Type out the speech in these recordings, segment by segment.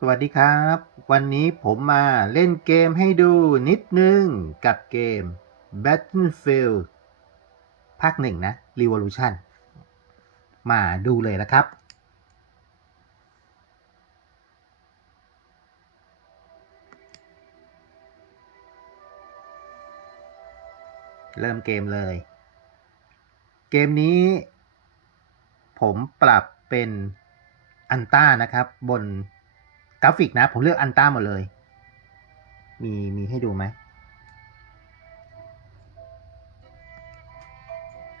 สวัสดีครับ วันนี้ผมมาเล่นเกมให้ดูนิดนึง กับเกม Battlefield ภาคหนึ่งนะ Revolution มาดูเลยนะครับ เริ่มเกมเลย เกมนี้ ผมปรับเป็นอันต้านะครับบน ราฟิกนะ ผมเลือกอันต้าหมดเลย มีมีให้ดูไหม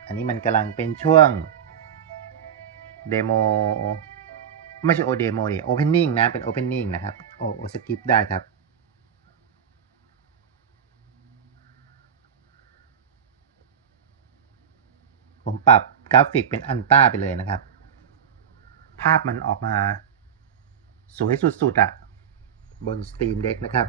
อันนี้มันกำลังเป็นช่วงเดโมไม่ใช่โอเดโมดิโอเพนนิ่งนะ เป็นโอเพนนิ่งนะครับ โอโอสกิปได้ครับผมปรับกราฟิกเป็นอันต้าไปเลยนะครับ ภาพมันออกมา สวยสุดๆอะ่ะ บน Steam Deck นะครับ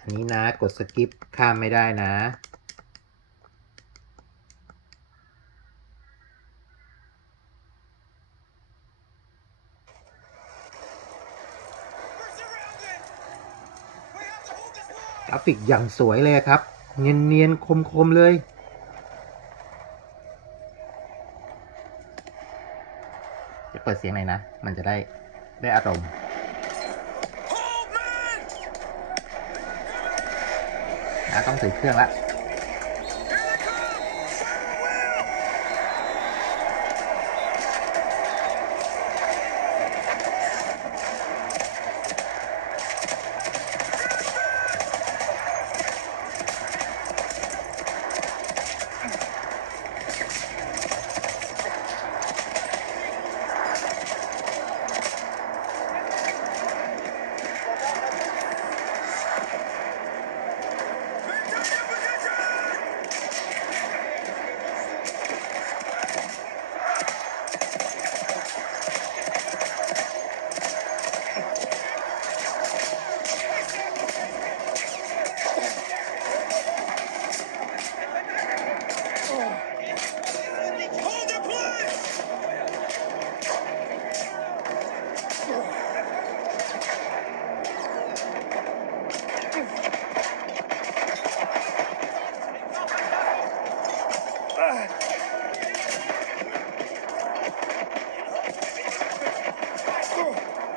อันนี้นะกดสกิปข้ามไม่ได้นะ กราฟิกอย่างสวยเลยครับ เนียนเนียนคมคม ๆ เลย จะเปิดเสียงหน่อยนะ มันจะได้ได้อารมณ์นะต้องใส่เครื่องละ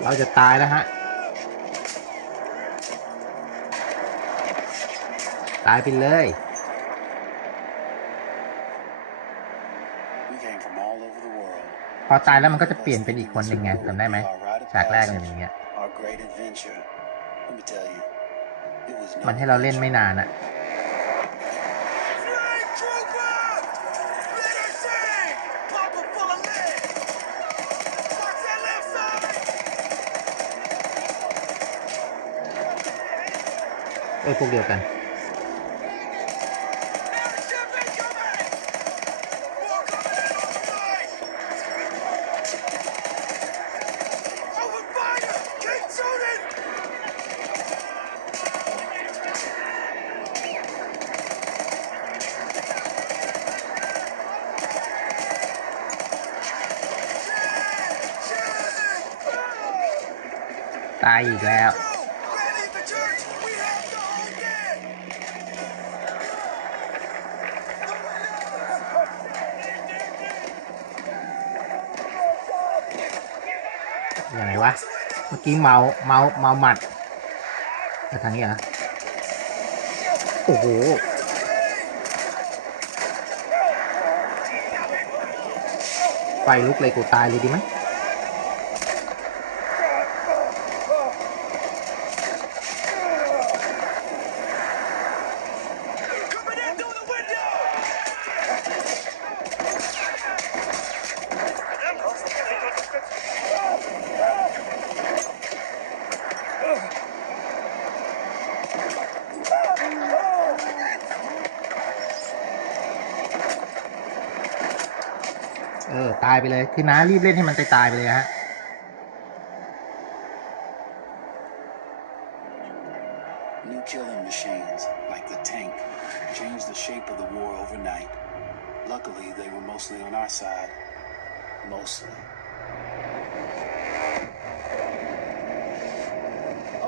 เราจะตายแล้วฮะ ตายไปเลยพอตายแล้วมันก็จะเปลี่ยนเป็นอีกคนหนึ่งไงจำได้ไหมฉากแรกอย่างเงี้ยมันให้เราเล่นไม่นานอะ เออพวกเดียวกัน ตายอีกแล้ว Go! Ready the church! We have to hold it! ยังไง วะ เมื่อกี้เมาเมาเมาหมัดมาทางนี้เหรอโอ้โหไฟลุกเลยกูตายเลยดีไหม ตายไปเลย คือน้ารีบเล่นให้มันตายตายไปเลยฮะ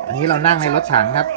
อันนี้เรานั่งในรถถังครับ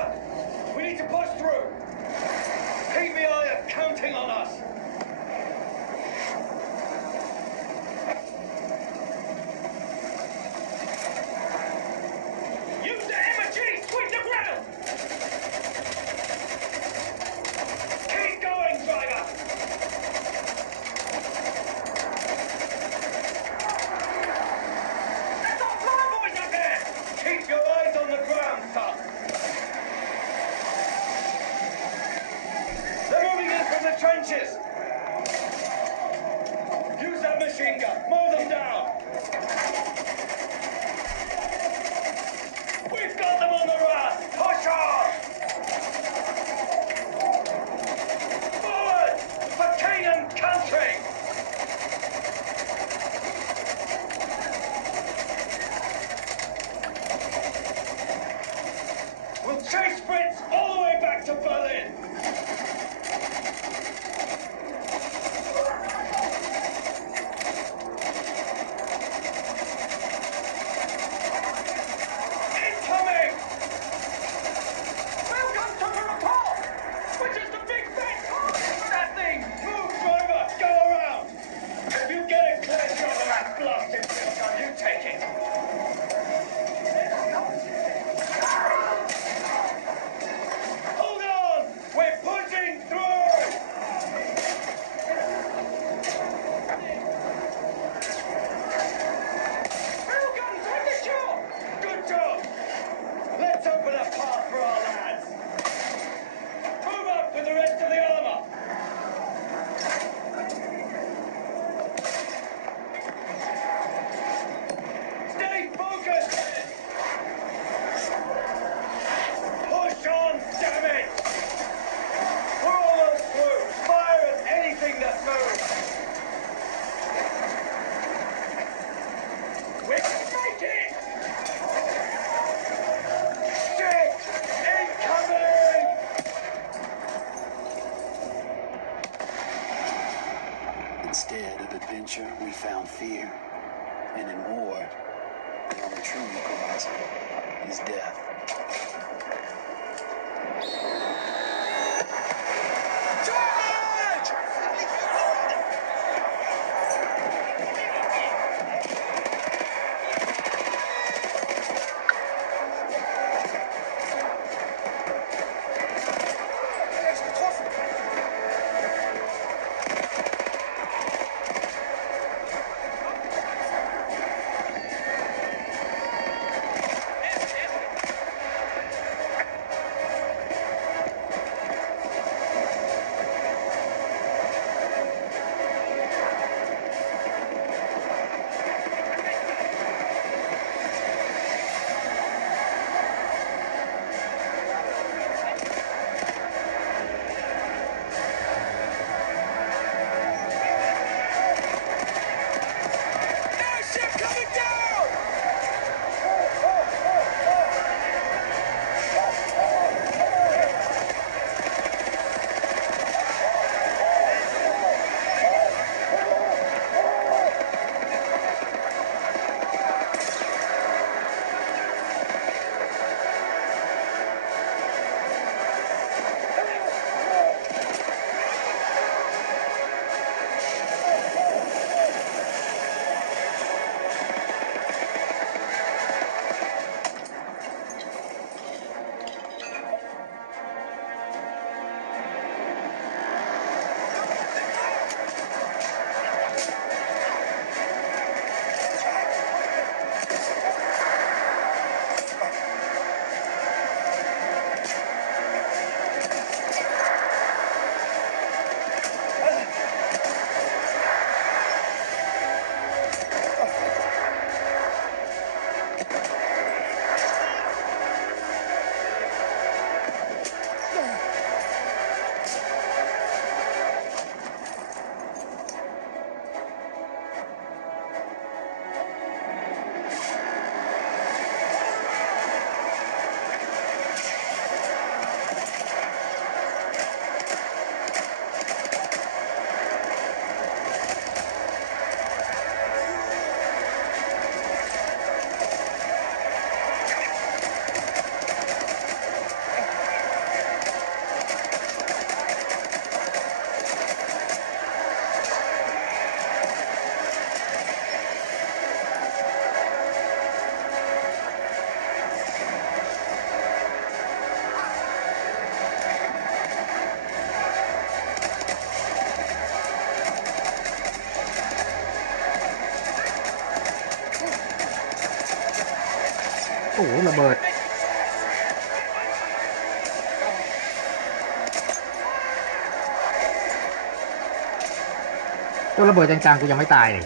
ระเบิดจังๆกูยังไม่ตายเลย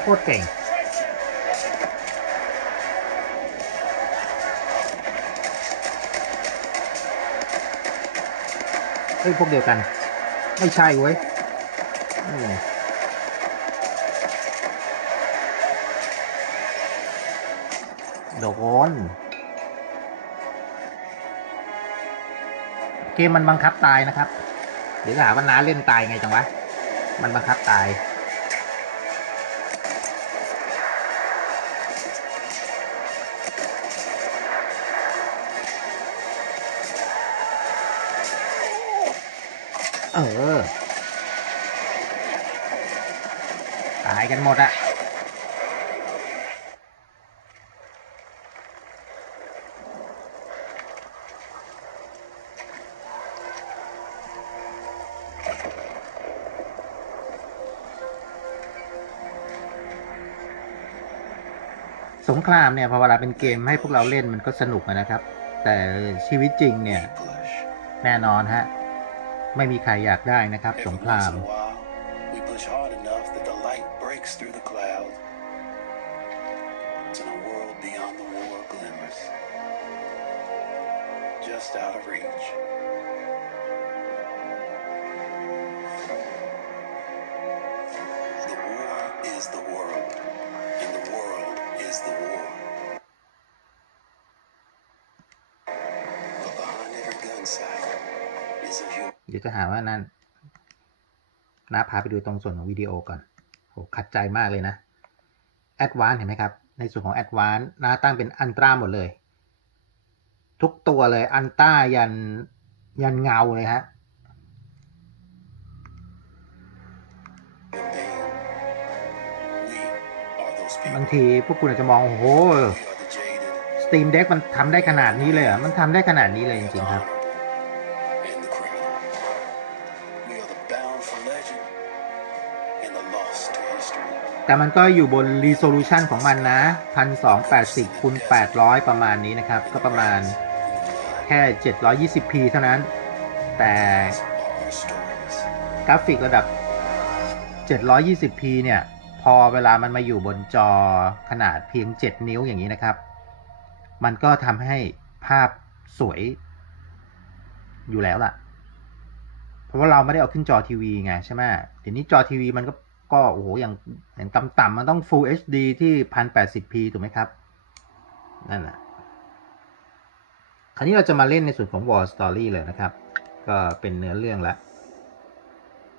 โคตรเก่งเฮ้ยพวกเดียวกัน ไม่ใช่เว้ยโดนเกมมันบังคับตายนะครับ เดี๋ยวจะหาว่าน้าเล่นตายไงจังวะ มันบังคับตาย เออ ตายกันหมดอะสงครามเนี่ยพอเวลาเป็นเกมให้พวกเราเล่นมันก็สนุกนะครับ แต่ชีวิตจริงเนี่ย แน่นอนฮะ ไม่มีใครอยากได้นะครับ สงครามาพาไปดูตรงส่วนของวิดีโอก่อนโหขัดใจมากเลยนะแอดวานเห็นไหมครับ ในส่วนของแอดวานหน้าตั้งเป็นอันตราหมดเลย ทุกตัวเลยอันต้ายันยันเงาเลยฮะบางทีพวกคุณอาจจะมองโอ้โหสตรีมเด็กมันทำได้ขนาดนี้เลยเหรอมันทำได้ขนาดนี้เลยจริงๆครับ แต่มันก็อยู่บน resolution ของมันนะ 1280คูณ800 ประมาณนี้นะครับ ก็ประมาณแค่ 720p เท่านั้น แต่กราฟิกระดับ 720p เนี่ย พอเวลามันมาอยู่บนจอขนาดเพียง 7 นิ้วอย่างนี้นะครับ มันก็ทำให้ภาพสวยอยู่แล้วล่ะ เพราะว่าเราไม่ได้เอาขึ้นจอทีวีไงใช่ไหมเดี๋ยวนี้จอทีวีมันก็ ก็โอ้โหอย่างอย่างต่ำๆมันต้อง Full HD ที่ 1080p ถูกไหมครับ นั่นแหละคราวนี้เราจะมาเล่นในส่วนของ War Story เลยนะครับ ก็เป็นเนื้อเรื่องละ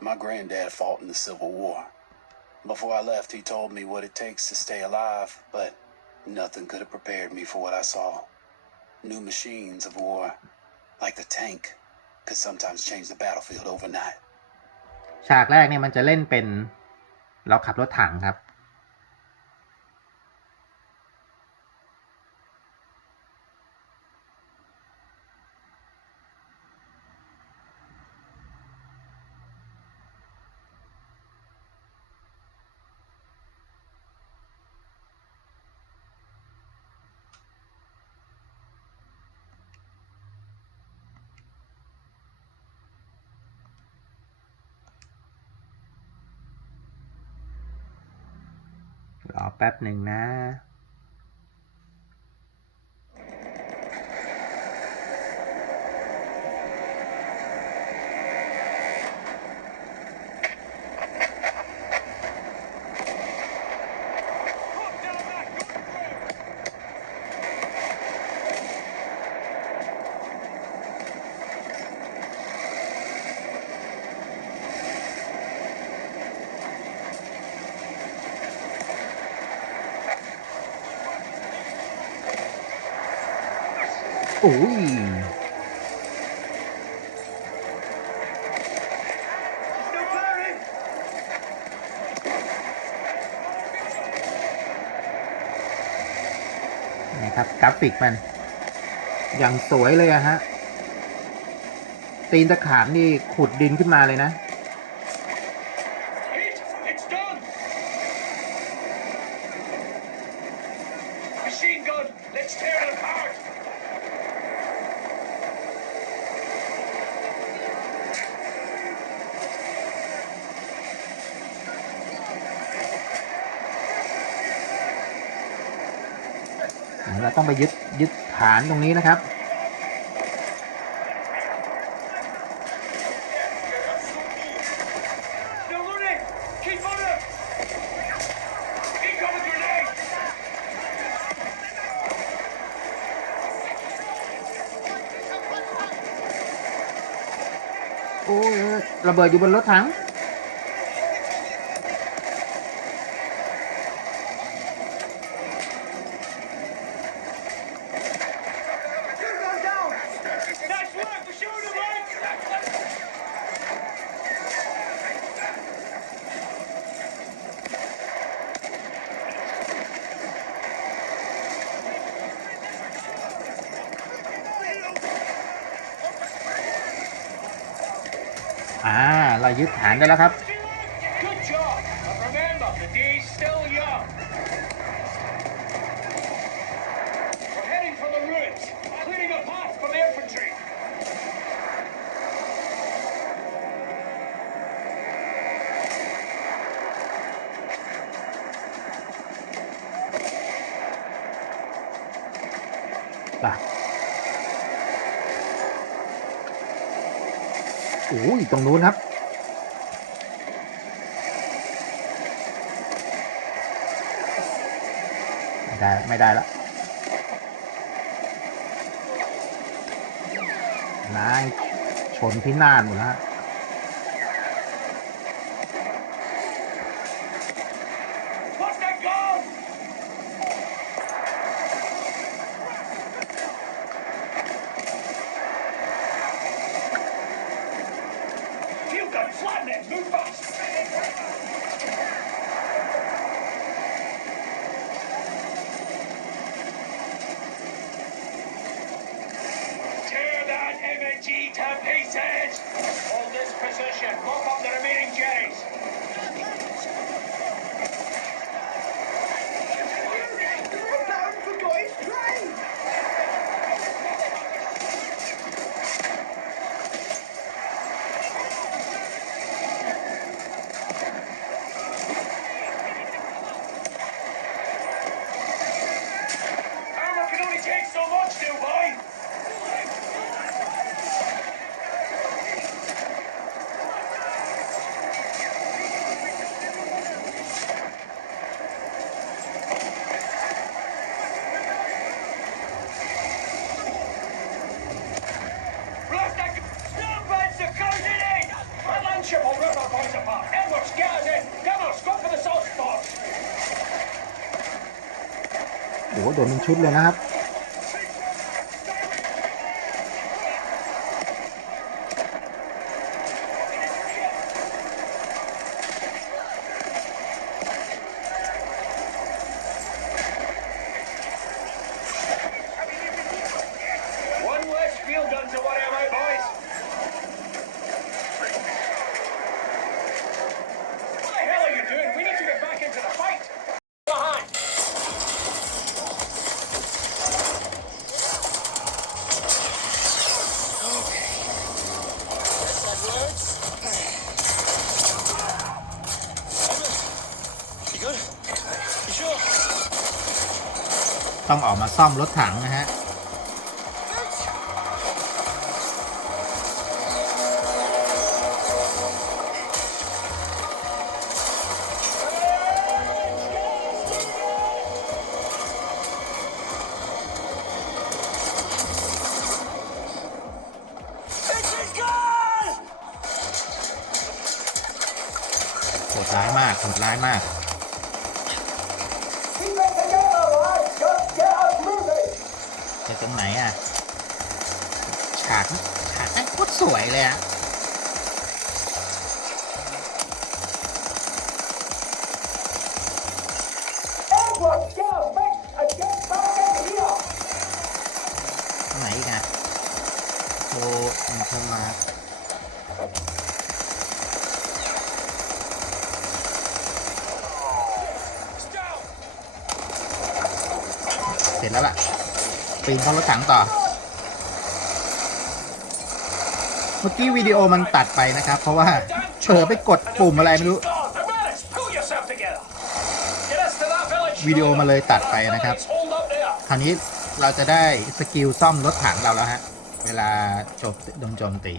My granddad fought in the Civil War. Before I left, he told me what it takes to stay alive, but nothing could have prepared me for what I saw. New machines of war, like the tank, could sometimes change the battlefield overnight. ฉากแรกเนี่ยมันจะเล่นเป็น เราขับรถถังครับ รอแป๊บหนึ่งนะ โอ้ยนะครับกราฟิกมัน อย่างสวยเลยอะฮะ ตีนตะขาบนี่ขุดดินขึ้นมาเลยนะ เราต้องไปยึดยึดฐานตรงนี้นะครับ โอ้ยระเบิดอยู่บนรถถัง เรายึดฐานได้แล้วครับ ป่ะโอ้ยตรงนู้นครับ ไม่ได้ไม่ได้ละนายชนพินาศหมดแล้ว โอ้โหโดนเป็นชุดเลยนะครับ องออกมาซ่อมรถถังนะฮะ ตรงไหนอีกอะโชว์อินเทอร์มาร์เสร็จแล้วล่ะ ปีนเข้ารถถังต่อ เมื่อกี้วิดีโอมันตัดไปนะครับ เพราะว่าเผลอไปกดปุ่มอะไรไม่รู้ Stop! Amaris, pull yourself together. Get us to that village. วิดีโอมาเลยตัดไปนะครับ Hold up there. คราวนี้ เราจะได้สกิลซ่อมรถถังเราแล้วฮะ เวลาจมโดนโจมตี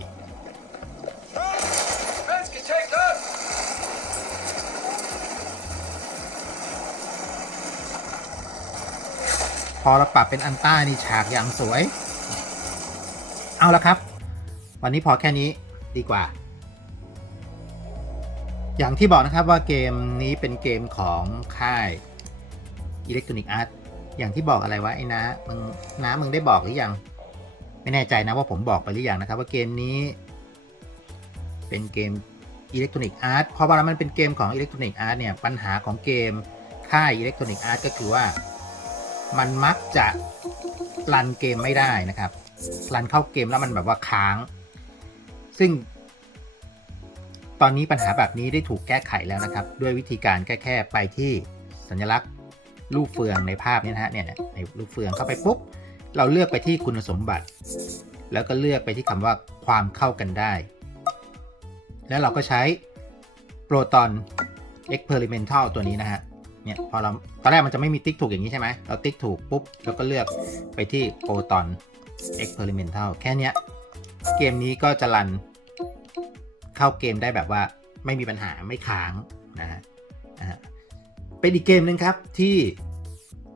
พอเราปรับเป็นอันต้านี่ฉากอย่างสวย เอาละครับ วันนี้พอแค่นี้ดีกว่า อย่างที่บอกนะครับว่าเกมนี้เป็นเกมของค่าย Electronic Arts อย่างที่บอกอะไรวะไอ้นะมึงน้ามึงได้บอกหรือยัง ไม่แน่ใจนะว่าผมบอกไปหรือยังนะครับ ว่าเกมนี้เป็นเกม Electronic Arts เพราะว่ามันเป็นเกมของ Electronic Arts เนี่ยปัญหาของเกมค่าย Electronic Arts ก็คือว่า มันมักจะรันเกมไม่ได้นะครับรันเข้าเกมแล้วมันแบบว่าค้าง ซึ่ง ตอนนี้ปัญหาแบบนี้ได้ถูกแก้ไขแล้วนะครับ ด้วยวิธีการแค่แค่ไปที่สัญลักษณ์ รูปเฟืองในภาพนี้นะฮะเนี่ยในรูปเฟืองเข้าไปปุ๊บ เราเลือกไปที่คุณสมบัติ แล้วก็เลือกไปที่คำว่าความเข้ากันได้ แล้วเราก็ใช้ Proton Experimental ตัวนี้นะฮะเนี่ยพอเราตอนแรกมันจะไม่มีติ๊กถูกอย่างนี้ใช่ไหมเราติ๊กถูกปุ๊บ แล้วก็เลือกไปที่ Proton Experimental แค่เนี้ยเกมนี้ก็จะรันเข้าเกมได้แบบว่าไม่มีปัญหาไม่ค้างนะฮะ เป็นอีกเกมหนึ่งครับที่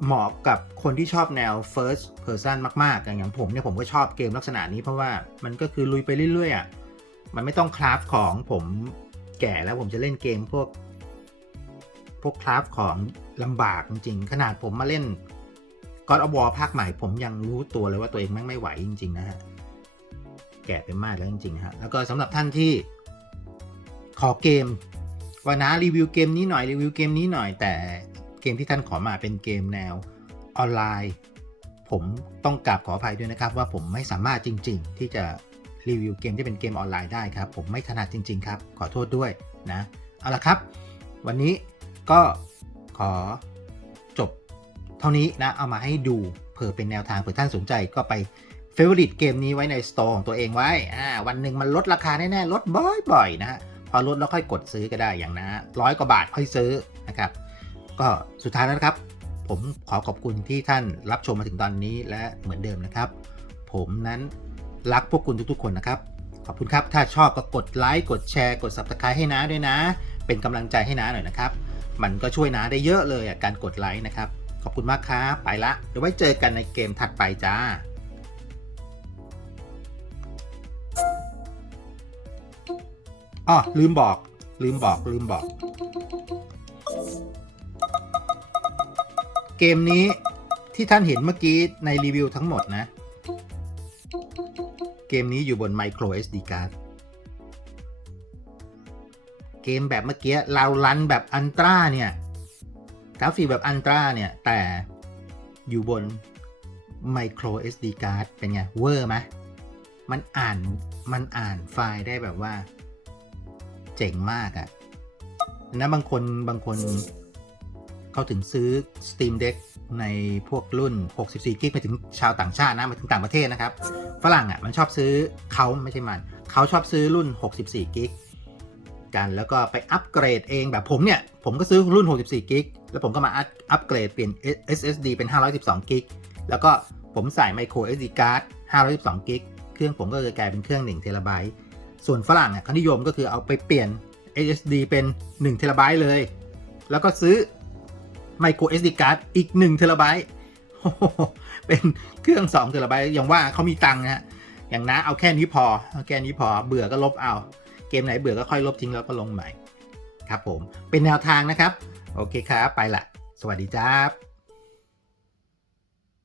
เหมาะกับคนที่ชอบแนว first person มากๆอย่างอย่างผมเนี่ยผมก็ชอบเกมลักษณะนี้เพราะว่ามันก็คือลุยไปเรื่อยๆอะมันไม่ต้องคราฟของผมแก่แล้วผมจะเล่นเกมพวก พวกคราฟของลำบากจริง ๆ ขนาดผมมาเล่น God of War ภาคใหม่ผมยังรู้ตัวเลยว่าตัวเองแม่งไม่ไหวจริง ๆ นะฮะ แก่ไปมากแล้วจริง ๆ ฮะ แล้วก็สำหรับท่านที่ขอเกม ว่านะรีวิวเกมนี้หน่อยรีวิวเกมนี้หน่อย แต่เกมที่ท่านขอมาเป็นเกมแนวออนไลน์ ผมต้องกราบขออภัยด้วยนะครับ ว่าผมไม่สามารถจริง ๆ ที่จะรีวิวเกมที่เป็นเกมออนไลน์ได้ครับ ผมไม่ถนัดจริง ๆ ครับ ขอโทษด้วยนะเอาละครับ วันนี้ก็ขอจบเท่านี้นะเอามาให้ดูเผื่อเป็นแนวทางเผื่อท่านสนใจก็ไปเฟเวอริตเกมนี้ไว้ในสตอร์ของตัวเองไว้ อ่า วันหนึ่งมันลดราคาแน่ ๆ ลดบ่อย ๆ นะฮะ พอลดแล้วค่อยกดซื้อก็ได้อย่างนะร้อยกว่าบาทค่อยซื้อนะครับ ก็สุดท้ายแล้วนะครับ ผมขอขอบคุณที่ท่านรับชมมาถึงตอนนี้และเหมือนเดิมนะครับ ผมนั้นรักพวกคุณทุกๆ คนนะครับ ขอบคุณครับ ถ้าชอบก็กดไลค์กดแชร์กด subscribe ให้น้าด้วยนะ เป็นกำลังใจให้น้าหน่อยนะครับ มันก็ช่วยน้าได้เยอะเลยอะการกดไลค์นะครับ ขอบคุณมากครับไปละเดี๋ยวไว้เจอกันในเกมถัดไปจ้า อ๋อลืมบอก ลืมบอก ลืมบอก เกมนี้ที่ท่านเห็นเมื่อกี้ในรีวิวทั้งหมดนะ เกมนี้อยู่บน Micro SD card เกมแบบเมื่อกี้เรารันแบบอันตราเนี่ยกราฟิกแบบอันตราเนี่ย แต่อยู่บน Micro SD card เป็นไง เวอร์ไหมมันอ่านมันอ่านไฟล์ได้แบบว่า เจ๋งมากอะ่ะนะบางคนบางคนเขาถึงซื้อ Steam Deck ในพวกรุ่น 64 กิกไปถึงชาวต่างชาตินะมาถึงต่างประเทศนะครับ ฝรั่งอะมันชอบซื้อเขาไม่ใช่มัน เขาชอบซื้อรุ่น 64 กิกกันแล้วก็ไปอัปเกรดเองแบบผมเนี่ย ผมก็ซื้อรุ่น 64 กิกแล้วผมก็มาอัปอัปเกรดเปลี่ยน SSD เป็น 512 กิกแล้วก็ผมใส่ micro SD card 512 กิกเครื่องผมก็จะกลายเป็นเครื่อง1เทราไบต์ ส่วนฝรั่งอะเขานิยมก็คือเอาไปเปลี่ยน SSD เป็น1เทราไบต์เลย แล้วก็ซื้อ micro SD card อีก1เทราไบต์เป็นเครื่อง2เทราไบอย่างว่าเขามีตังค์นะฮะ อย่างน้าเอาแค่นี้พอเอาแค่นี้พอเบื่อก็ลบเอา เกมไหนเบื่อก็ค่อยลบทิ้งแล้วก็ลงใหม่ ครับผม เป็นแนวทางนะครับ โอเคครับ ไปละ สวัสดีจ้า